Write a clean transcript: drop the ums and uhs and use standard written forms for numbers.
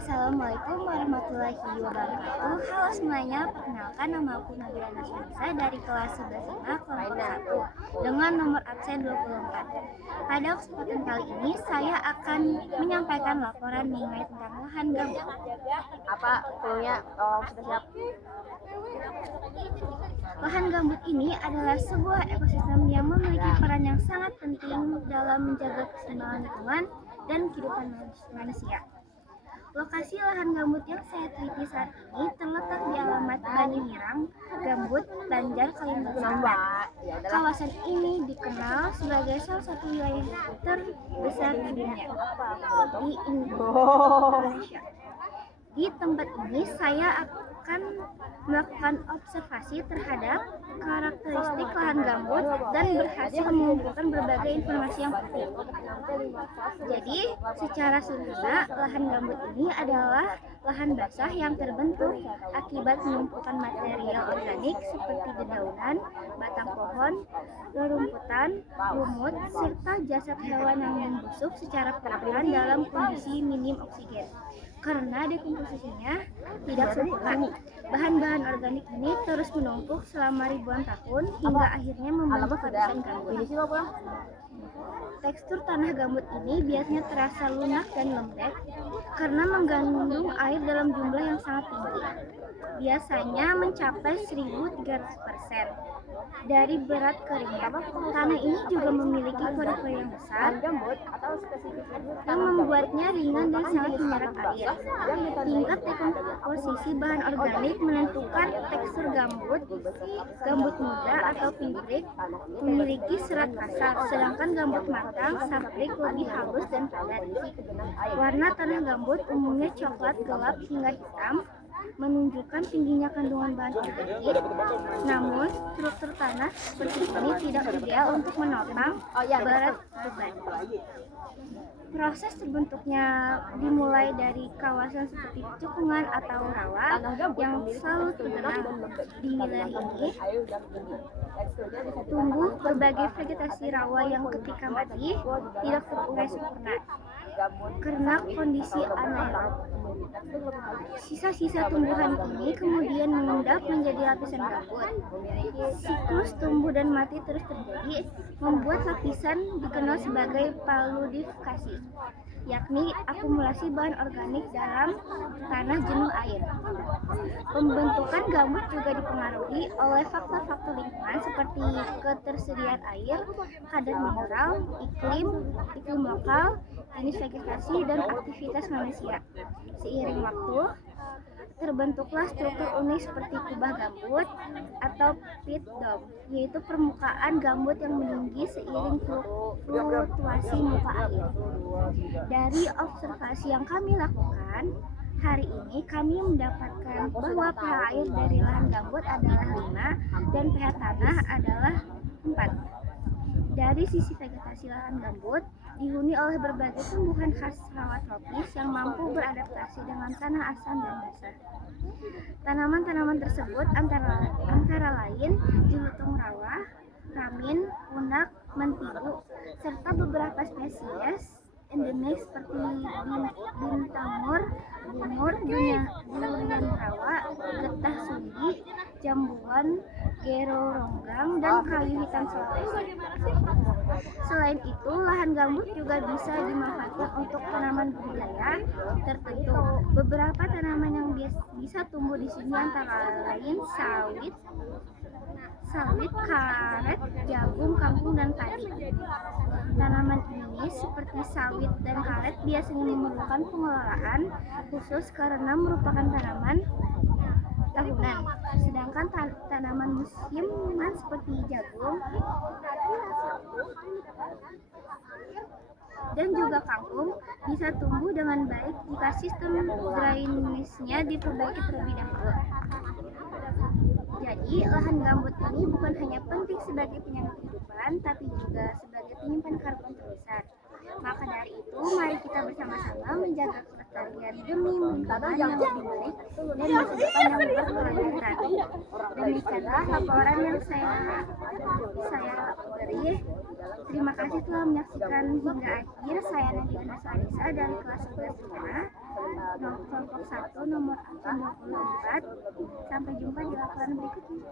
Assalamualaikum warahmatullahi wabarakatuh. Halo semuanya, perkenalkan nama aku Nabila Nasrisa dari kelas 11 kelompok 1 dengan nomor absen 24. Pada kesempatan kali ini saya akan menyampaikan laporan mengenai tentang lahan gambut. Apa clue-nya? Oh, sudah siap. Lahan gambut ini adalah sebuah ekosistem yang memiliki peran yang sangat penting dalam menjaga keseimbangan lingkungan dan kehidupan manusia. Lokasi lahan gambut yang saya teliti saat ini terletak di alamat Banyumirang, Gambut, Banjar, Kalimantan Selatan. Kawasan ini dikenal sebagai salah satu wilayah terbesar di dunia di Indonesia. Di tempat ini saya akan melakukan observasi terhadap karakteristik lahan gambut dan berhasil mengumpulkan berbagai informasi yang penting. Jadi, secara sederhana, lahan gambut ini adalah lahan basah yang terbentuk akibat mengumpulkan material organik seperti dedaunan, batang pohon, rerumputan, lumut, serta jasad hewan yang membusuk secara perlahan dalam kondisi minim oksigen. Karena dekomposisinya tidak sempurna, bahan-bahan organik ini terus menumpuk selama ribuan tahun hingga akhirnya membentuk lapisan gambut. Tekstur tanah gambut ini biasanya terasa lunak dan lembek karena mengandung air dalam jumlah yang sangat tinggi. Biasanya mencapai 1.300% dari berat keringnya. Tanah ini juga memiliki pori-pori yang besar yang membuatnya ringan dan sangat menyerap air. Tingkat dekomposisi bahan organik menentukan tekstur gambut. Gambut muda atau pimprik memiliki serat kasar, sedangkan gambut matang, saprik lebih halus dan padat. Warna tanah gambut umumnya coklat gelap hingga hitam, menunjukkan tingginya kandungan bahan organik. Namun, struktur tanah seperti ini tidak ideal untuk menopang berat beban. Proses terbentuknya dimulai dari kawasan seperti cekungan atau rawa yang selalu tergenang di wilayah ini. Tumbuh berbagai vegetasi rawa yang ketika mati tidak terurai sempurna karena kondisi anaerob. Sisa-sisa tumbuhan ini kemudian mengendap menjadi lapisan gambut. Siklus tumbuh dan mati terus terjadi, membuat lapisan dikenal sebagai paludifikasi, yakni akumulasi bahan organik dalam tanah jenuh air. Pembentukan gambut juga dipengaruhi oleh faktor-faktor lingkungan seperti ketersediaan air, kadar mineral, iklim lokal, jenis vegetasi, dan aktivitas manusia. Seiring waktu, terbentuklah struktur unik seperti kubah gambut atau pit dome, yaitu permukaan gambut yang meninggi seiring fluktuasi muka air. Dari observasi yang kami lakukan, hari ini kami mendapatkan bahwa pH air dari lahan gambut adalah 5 dan pH tanah adalah 4. Dari sisi vegetasi, lahan gambut dihuni oleh berbagai tumbuhan khas rawa tropis yang mampu beradaptasi dengan tanah asam dan basah. Tanaman-tanaman tersebut antara lain julutung rawa, ramin, punak, mentigu, serta beberapa spesies endemik seperti bintamur, bungur, durian rawa, getah suli, jambuan, gero ronggang, dan kayu hitam sulawesi. Selain itu, lahan gambut juga bisa dimanfaatkan untuk tanaman budidaya tertentu. Beberapa tanaman yang bisa tumbuh di sini antara lain sawit, karet, jagung, kangkung, dan padi. Tanaman ini seperti sawit dan karet biasanya memerlukan pengelolaan khusus karena merupakan tanaman tahunan. Sedangkan tanaman musiman seperti jagung dan juga kangkung bisa tumbuh dengan baik jika sistem drainase-nya diperbaiki terlebih dahulu. Jadi, lahan gambut ini bukan hanya penting sebagai penyangga kehidupan, tapi juga sebagai penyimpan karbon terbesar. Maka dari itu, mari kita bersama-sama menjaga kelestarian demi lingkungan yang lebih baik dan masa depan yang berkelanjutan. Demikianlah laporan yang saya beri. Terima kasih telah menyaksikan hingga akhir. Saya Nabila Nasrisa dari kelas 11 5. kelompok 1 nomor absen 24. Sampai jumpa di laporan berikutnya.